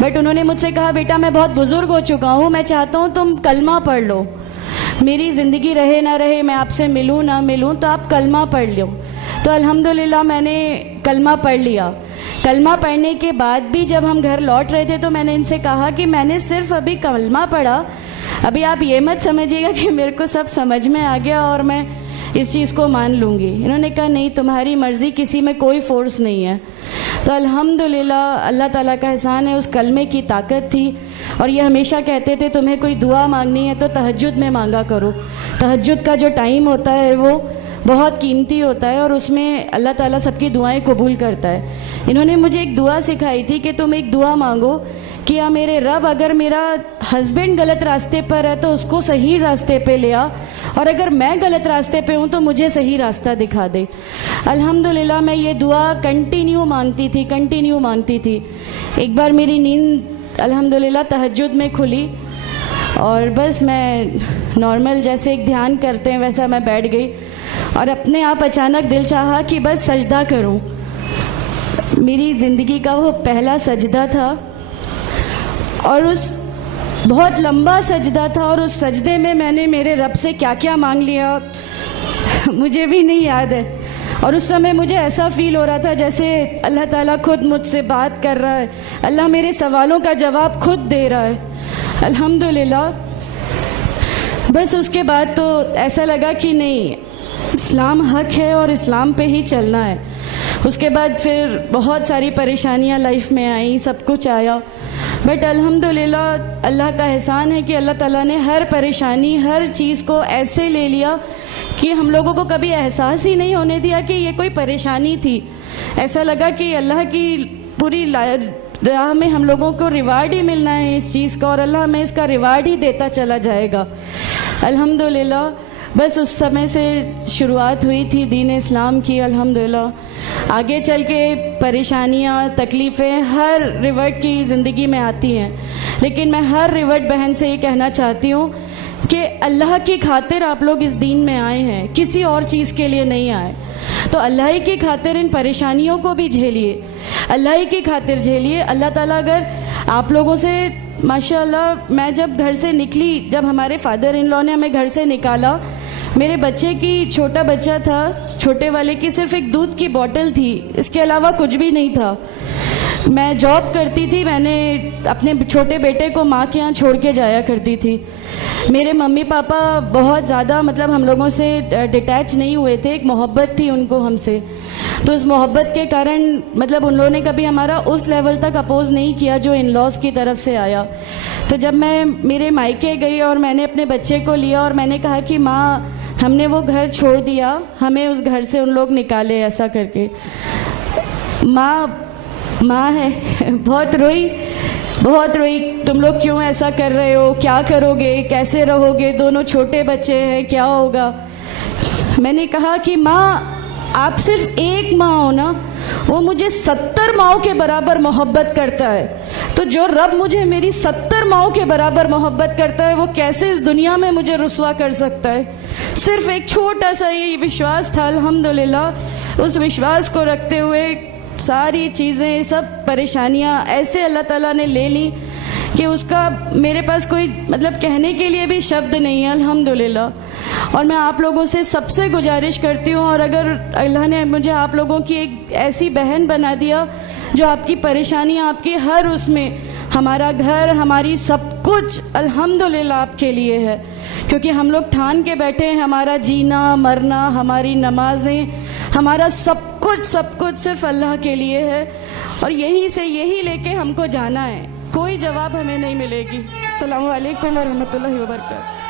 But उन्होंने मुझसे कहा, बेटा मैं बहुत बुजुर्ग हो चुका हूँ, मैं चाहता हूँ तुम कलमा पढ़ लो, मेरी ज़िंदगी रहे ना रहे, मैं आपसे मिलूँ ना मिलूँ, तो आप कलमा पढ़ लो। तो अल्हम्दुलिल्लाह मैंने कलमा पढ़ लिया। कलमा पढ़ने के बाद भी जब हम घर लौट रहे थे तो मैंने इनसे कहा कि मैंने सिर्फ अभी कलमा पढ़ा, अभी आप ये मत समझिएगा कि मेरे को सब समझ में आ गया और मैं इस चीज़ को मान लूँगी। इन्होंने कहा, नहीं, तुम्हारी मर्ज़ी, किसी में कोई फोर्स नहीं है। तो अल्हम्दुलिल्लाह अल्लाह ताला का एहसान है, उस कलमे की ताकत थी। और ये हमेशा कहते थे, तुम्हें कोई दुआ मांगनी है तो तहज्जुद में मांगा करो। तहज्जुद का जो टाइम होता है वो बहुत कीमती होता है और उसमें अल्लाह ताला सबकी दुआएं कबूल करता है। इन्होंने मुझे एक दुआ सिखाई थी कि तुम एक दुआ मांगो कि या मेरे रब, अगर मेरा हस्बैंड गलत रास्ते पर है तो उसको सही रास्ते पे ले आ, और अगर मैं गलत रास्ते पे हूँ तो मुझे सही रास्ता दिखा दे। अल्हम्दुलिल्लाह मैं ये दुआ कंटिन्यू मांगती थी। एक बार मेरी नींद अल्हम्दुलिल्लाह तहज्जुद में खुली और बस मैं नॉर्मल जैसे एक ध्यान करते हैं वैसा मैं बैठ गई और अपने आप अचानक दिल चाहा कि बस सजदा करूं। मेरी ज़िंदगी का वो पहला सजदा था और उस बहुत लंबा सजदा था और उस सजदे में मैंने मेरे रब से क्या क्या मांग लिया मुझे भी नहीं याद है। और उस समय मुझे ऐसा फील हो रहा था जैसे अल्लाह ताला खुद मुझसे बात कर रहा है, अल्लाह मेरे सवालों का जवाब खुद दे रहा है। अल्हम्दुलिल्लाह बस उसके बाद तो ऐसा लगा कि नहीं, इस्लाम हक है और इस्लाम पे ही चलना है। उसके बाद फिर बहुत सारी परेशानियां लाइफ में आई, सब कुछ आया, बट अल्हम्दुलिल्लाह अल्लाह का एहसान है कि अल्लाह ताला ने हर परेशानी, हर चीज़ को ऐसे ले लिया कि हम लोगों को कभी एहसास ही नहीं होने दिया कि ये कोई परेशानी थी। ऐसा लगा कि अल्लाह की पूरी राह में हम लोगों को रिवार्ड ही मिलना है इस चीज़ का और अल्लाह हमें इसका रिवार्ड ही देता चला जाएगा। अल्हम्दुलिल्लाह बस उस समय से शुरुआत हुई थी दीन इस्लाम की। अल्हम्दुलिल्लाह आगे चल के परेशानियाँ, तकलीफ़ें हर रिवर्ट की ज़िंदगी में आती हैं, लेकिन मैं हर रिवर्ट बहन से ये कहना चाहती हूँ कि अल्लाह की खातिर आप लोग इस दीन में आए हैं, किसी और चीज़ के लिए नहीं आए। तो अल्लाह ही की खातिर इन परेशानियों को भी झेलिए, अल्लाह ही की खातिर झेलिए। अल्लाह ताला अगर आप लोगों से, माशाअल्लाह मैं जब घर से निकली, जब हमारे फादर इन लॉ ने हमें घर से निकाला, मेरे बच्चे की, छोटा बच्चा था, छोटे वाले की सिर्फ एक दूध की बोतल थी, इसके अलावा कुछ भी नहीं था। मैं जॉब करती थी, मैंने अपने छोटे बेटे को माँ के यहाँ छोड़ के जाया करती थी। मेरे मम्मी पापा बहुत ज़्यादा मतलब हम लोगों से डिटैच नहीं हुए थे, एक मोहब्बत थी उनको हमसे, तो उस मोहब्बत के कारण मतलब उन लोगों ने कभी हमारा उस लेवल तक अपोज नहीं किया जो इन लॉज की तरफ से आया। तो जब मैं मेरे मायके गई और मैंने अपने बच्चे को लिया और मैंने कहा कि माँ हमने वो घर छोड़ दिया, हमें उस घर से उन लोग निकाले, ऐसा करके माँ है बहुत रोई, तुम लोग क्यों ऐसा कर रहे हो, क्या करोगे, कैसे रहोगे, दोनों छोटे बच्चे हैं, क्या होगा। मैंने कहा कि माँ आप सिर्फ एक माँ हो ना, वो मुझे 70 माँओं के बराबर मोहब्बत करता है, तो जो रब मुझे मेरी 70 माँओं के बराबर मोहब्बत करता है वो कैसे इस दुनिया में मुझे रुस्वा कर सकता है। सिर्फ एक छोटा सा ये विश्वास था। अल्हम्दुलिल्लाह उस विश्वास को रखते हुए सारी चीज़ें, सब परेशानियाँ ऐसे अल्लाह ताला ने ले ली कि उसका मेरे पास कोई मतलब कहने के लिए भी शब्द नहीं है। अल्हम्दुलिल्लाह। और मैं आप लोगों से सबसे गुजारिश करती हूँ, और अगर अल्लाह ने मुझे आप लोगों की एक ऐसी बहन बना दिया जो आपकी परेशानियाँ, आपकी हर उसमें, हमारा घर, हमारी सब कुछ अल्हम्दुलिल्लाह आपके लिए है, क्योंकि हम लोग ठान के बैठे हैं हमारा जीना मरना, हमारी नमाजें, हमारा सब कुछ सिर्फ अल्लाह के लिए है और यहीं से यही लेके हमको जाना है, कोई जवाब हमें नहीं मिलेगी। अस्सलामु अलैकुम व रहमतुल्लाहि व बरकातहू।